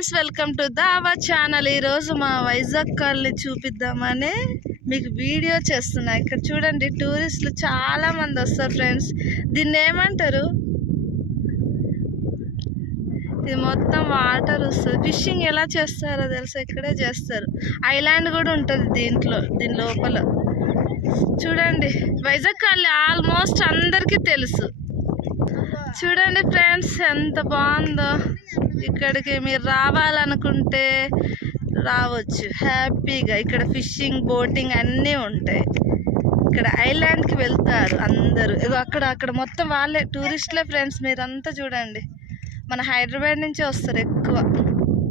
Friends welcome to Dava channel. ఈరోజు మా Vizag colony చూపిద్దామని మీకు వీడియో చేస్తున్నా. ఇక్కడ చూడండి టూరిస్టులు చాలా మంది వస్తారు ఫ్రెండ్స్. దీన్ని ఏమంటారు? ఇది మొత్తం వాటర్ వస్తుంది. ఫిషింగ్ ఎలా చేస్తారో తెలుసా? ఇక్కడే చేస్తారు. ఐలాండ్ కూడా ఉంటుంది దీంట్లో దీని లోపల. చూడండి వైజాగ్ కాలనీ ఆల్మోస్ట్ అందరికీ తెలుసు. చూడండి ఫ్రెండ్స్ ఎంత బాగుందో. ఇక్కడికి మీరు రావాలనుకుంటే రావచ్చు. హ్యాపీగా. ఇక్కడ ఫిషింగ్ బోటింగ్ అన్నీ ఉంటాయి. ఇక్కడ ఐలాండ్కి వెళ్తారు అందరూ. ఇగో అక్కడ అక్కడ మొత్తం వాళ్ళే టూరిస్టులే ఫ్రెండ్స్ మీరంతా చూడండి. మన హైదరాబాద్ నుంచి వస్తారు ఎక్కువ.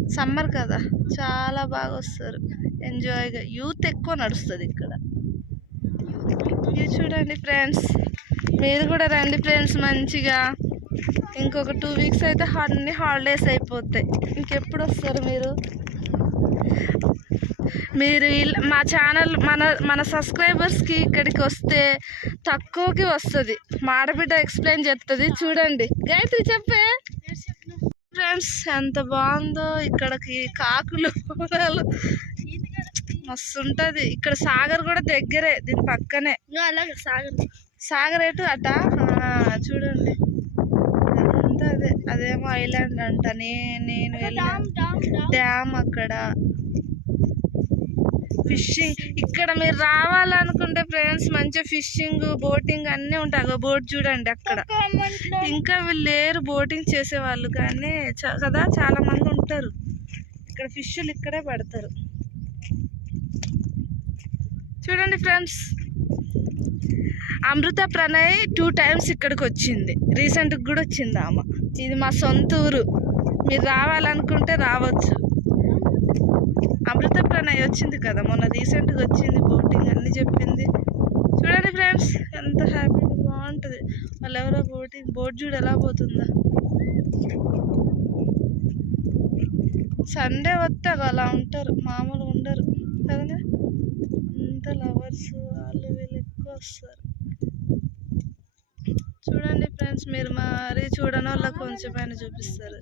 సమ్మర్ కదా చాలా బాగా వస్తారు. ఎంజాయ్గా. యూత్ ఎక్కువ నడుస్తుంది ఇక్కడ. చూడండి ఫ్రెండ్స్. మీరు కూడా రండి ఫ్రెండ్స్ మంచిగా. ఇంకొక టూ వీక్స్ అయితే అన్ని హాలిడేస్ అయిపోతాయి. ఇంకెప్పుడు వస్తారు మీరు? మీరు మా ఛానల్ మన మన సబ్స్క్రైబర్స్కి ఇక్కడికి వస్తే తక్కువకి వస్తుంది. మాడబిడ్డ ఎక్స్ప్లెయిన్ చేస్తుంది చూడండి. గాయత్రి చెప్పే? ఫ్రెండ్స్ ఎంత బాగుందో ఇక్కడికి కాకులు మస్తు ఉంటుంది ఇక్కడ సాగర్ కూడా దగ్గరే దీని పక్కనే. అలాగే సాగర్. సాగర్ ఎటు అట? చూడండి. అదేమో ఐలాండ్ అంట. నే- నేను డ్యామ్ అక్కడ. ఫిషింగ్ ఇక్కడ మీరు రావాలనుకుంటే ఫ్రెండ్స్ మంచిగా ఫిషింగ్ బోటింగ్ అన్నీ ఉంటాయి. బోట్ చూడండి అక్కడ. ఇంకా వీళ్ళు లేరు బోటింగ్ చేసేవాళ్ళు. కానీ కదా చాలా మంది ఉంటారు. ఇక్కడ ఫిష్లు ఇక్కడే పడతారు. చూడండి friends. Amrutha Pranay two times ఇక్కడికి వచ్చింది. రీసెంట్గా కూడా వచ్చింది ఆమె. ఇది మా సొంత ఊరు. మీరు రావాలనుకుంటే రావచ్చు. అమృత ప్రణయ్ వచ్చింది కదా మొన్న రీసెంట్గా వచ్చింది బోటింగ్ అన్నీ చెప్పింది. చూడండి ఫ్రెండ్స్ ఎంత హ్యాపీగా బాగుంటుంది. వాళ్ళు ఎవరో బోటింగ్ బోట్ చూడు ఎలా పోతుందా. సండే వస్తే అలా ఉంటారు మామూలు ఉండరు. కదా అంత లవర్స్ వాళ్ళు వీళ్ళు ఎక్కువ వస్తారు. ఫ్రెండ్స్ మీరు మరి చూడని వాళ్ళకి కొంచెం పైన చూపిస్తారు.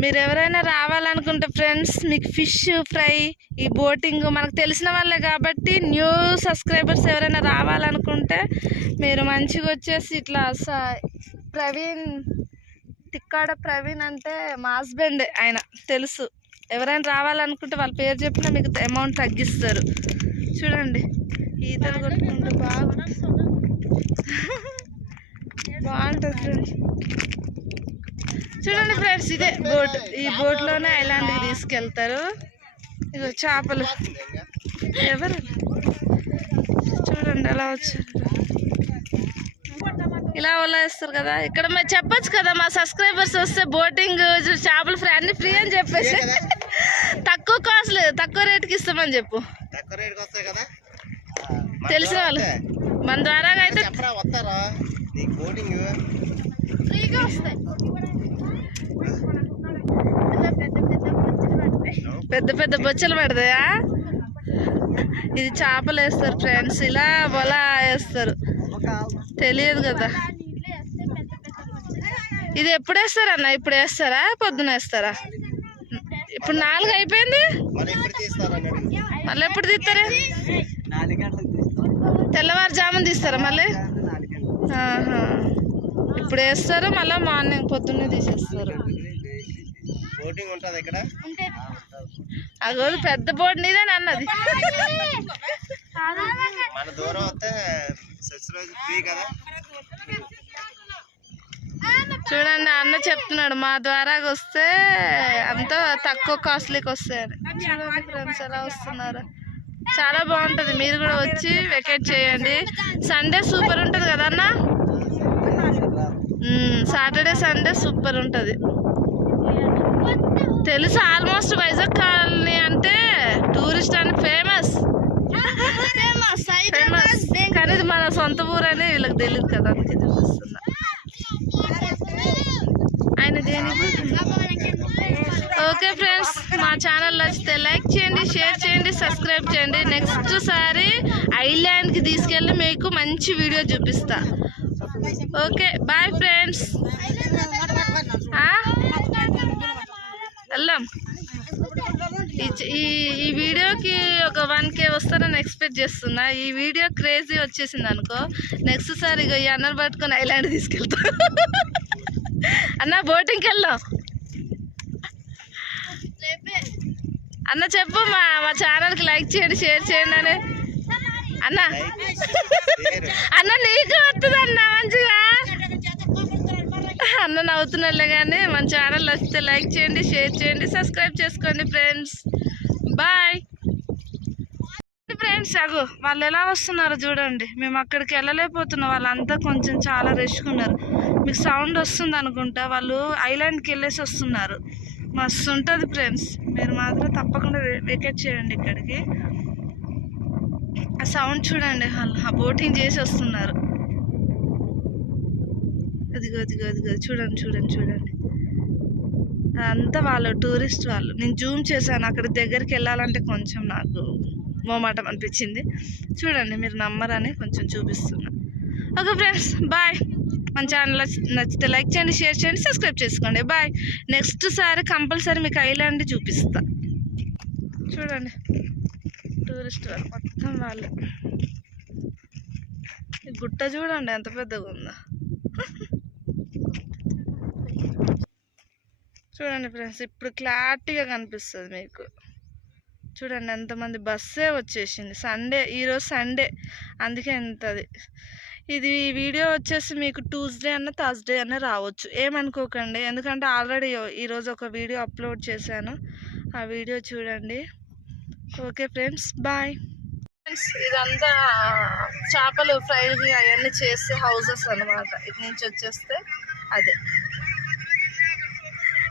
మీరు ఎవరైనా రావాలనుకుంటే ఫ్రెండ్స్ మీకు ఫిష్ ఫ్రై ఈ బోటింగ్ మనకు తెలిసిన వాళ్ళే కాబట్టి న్యూ సబ్స్క్రైబర్స్ ఎవరైనా రావాలనుకుంటే మీరు మంచిగా వచ్చేసి ఇట్లా స- ప్రవీణ్ తిక్కాడ ప్రవీణ్ అంటే మా హస్బెండ్ ఆయన తెలుసు. ఎవరైనా రావాలనుకుంటే వాళ్ళ పేరు చెప్పినా మీకు అమౌంట్ తగ్గిస్తారు. చూడండి. ఈతలు కొట్టుకుంటే బాగా బాగుంటుంది ఫ్రెండ్స్ చూడండి ఫ్రెండ్స్ ఇదే బోట్ ఈ బోట్లోనే ఐలాండ్కి తీసుకెళ్తారు. ఇగో చేపలు. ఎవరు? చూడండి ఎలా వచ్చారు ఇలా వదిలేస్తారు కదా. ఇక్కడ మరి చెప్పొచ్చు కదా మా సబ్స్క్రైబర్స్ వస్తే బోటింగ్ చేపలు ఫ్రై అన్ని ఫ్రీ అని చెప్పేసి. తక్కువ కాస్ట్లీ తక్కువ రేట్కి ఇస్తామని చెప్పు. తక్కువ రేటుకి వస్తాయి కదా. తెలిసిన వాళ్ళు. మన ద్వారా అయితే వస్తారా ఫ్రీగా వస్తాయి. పెద్ద పెద్ద బొచ్చలు పడతాయా? ఇది చేపలు వేస్తారు ఫ్రెండ్స్. ఇలా వల వేస్తారు. తెలియదు కదా. ఇది ఎప్పుడు వేస్తారన్న ఇప్పుడు వేస్తారా? పొద్దున వేస్తారా? ఇప్పుడు నాలుగు అయిపోయింది? మళ్ళీ ఎప్పుడు తీస్తారా? తెల్లవారుజామున తీస్తారా మళ్ళీ. ఇప్పుడు వేస్తారు మళ్ళీ మార్నింగ్ పొద్దున్నే తీసేస్తారు. బోటింగ్ ఉంటుంది ఇక్కడ? అగో పెద్ద బోర్డు నీదే అన్నది మన దూరం వస్తే సబ్స్క్రైబ్ ఫ్రీ కదా? చూడండి అన్న చెప్తున్నాడు మా ద్వారా వస్తే అంత తక్కువ కాస్ట్లీకి వస్తాయని చూడండి ఫ్రెండ్స్ ఎలా వస్తున్నారు. చాలా బాగుంటుంది. మీరు కూడా వచ్చి వెకేట్ చేయండి. సండే సూపర్ ఉంటుంది కదా అన్న? సాటర్డే సండే సూపర్ ఉంటుంది. తెలుసు? ఆల్మోస్ట్ వైజాగ్ కాలనీ అంటే టూరిస్ట్ అని ఫేమస్ ఫేమస్ కానీ ఇది మన సొంత ఊరని వీళ్ళకి తెలియదు కదా అందుకే చూపిస్తున్నా. ఆయన దేనికి? ఓకే ఫ్రెండ్స్ మా ఛానల్ నచ్చితే లైక్ చేయండి షేర్ చేయండి సబ్స్క్రైబ్ చేయండి. నెక్స్ట్ సారి ఐల్యాండ్కి తీసుకెళ్ళి మీకు మంచి వీడియో చూపిస్తా. Okay bye friends. వెళ్దాం. ఈ ఈ ఈ వీడియోకి ఒక వన్ కే వస్తారని ఎక్స్పెక్ట్ చేస్తున్నా. ఈ వీడియో క్రేజీ వచ్చేసింది అనుకో నెక్స్ట్ సారి ఇక ఈ అన్నర్ పట్టుకొని ఐలాండ్ తీసుకెళ్తా. అన్న బోటింగ్కి వెళ్దాం అన్న చెప్పు మా మా ఛానల్కి లైక్ చేయండి షేర్ చేయండి అని. అన్న. అన్న నీకు వస్తుంది అన్న మంచిగా. అన్న నవ్వుతున్నట్లే కానీ మన ఛానల్ వస్తే లైక్ చేయండి షేర్ చేయండి సబ్స్క్రైబ్ చేసుకోండి ఫ్రెండ్స్. బాయ్. ఫ్రెండ్స్ అగు వాళ్ళు ఎలా వస్తున్నారో చూడండి. మేము అక్కడికి వెళ్ళలేకపోతున్నాం. వాళ్ళంతా కొంచెం చాలా రష్గా ఉన్నారు. మీకు సౌండ్ వస్తుంది అనుకుంటా. వాళ్ళు ఐలాండ్కి వెళ్ళేసి వస్తున్నారు. మస్తు ఉంటుంది ఫ్రెండ్స్ మీరు మాత్రం తప్పకుండా వెకెట్ చేయండి ఇక్కడికి. ఆ సౌండ్ చూడండి వాళ్ళు ఆ బోటింగ్ చేసి వస్తున్నారు. అదిగో అదిగో అదిగో చూడండి చూడండి చూడండి. అంతా వాళ్ళు టూరిస్ట్ వాళ్ళు. నేను జూమ్ చేశాను అక్కడ దగ్గరికి వెళ్ళాలంటే కొంచెం నాకు మోమాటం అనిపించింది. చూడండి మీరు నమ్మరని కొంచెం చూపిస్తున్నా. ఓకే ఫ్రెండ్స్ బాయ్ మన ఛానల్ నచ్చితే లైక్ చేయండి షేర్ చేయండి సబ్స్క్రైబ్ చేసుకోండి. బాయ్ నెక్స్ట్ సారి కంపల్సరీ మీకు ఐలాండ్ చూపిస్తా. చూడండి. టూరిస్ట్ వాళ్ళు మొత్తం వాళ్ళే. గుట్ట చూడండి ఎంత పెద్దగా ఉందో. చూడండి ఫ్రెండ్స్ ఇప్పుడు క్లారిటీగా కనిపిస్తుంది మీకు. చూడండి ఎంతమంది బస్సే వచ్చేసింది. సండే ఈరోజు సండే అందుకే ఎంతది ఇది వీడియో వచ్చేసి మీకు ట్యూస్డే అన్న థర్స్డే అన్న రావచ్చు. ఏమనుకోకండి. ఎందుకంటే ఆల్రెడీ ఈరోజు ఒక వీడియో అప్లోడ్ చేశాను. ఆ వీడియో చూడండి. ఓకే ఫ్రెండ్స్ బాయ్ ఫ్రెండ్స్ ఇదంతా చేపలు ఫ్రై అవన్నీ చేసే హౌసెస్ అన్నమాట. ఇటు నుంచి వచ్చేస్తే అదే.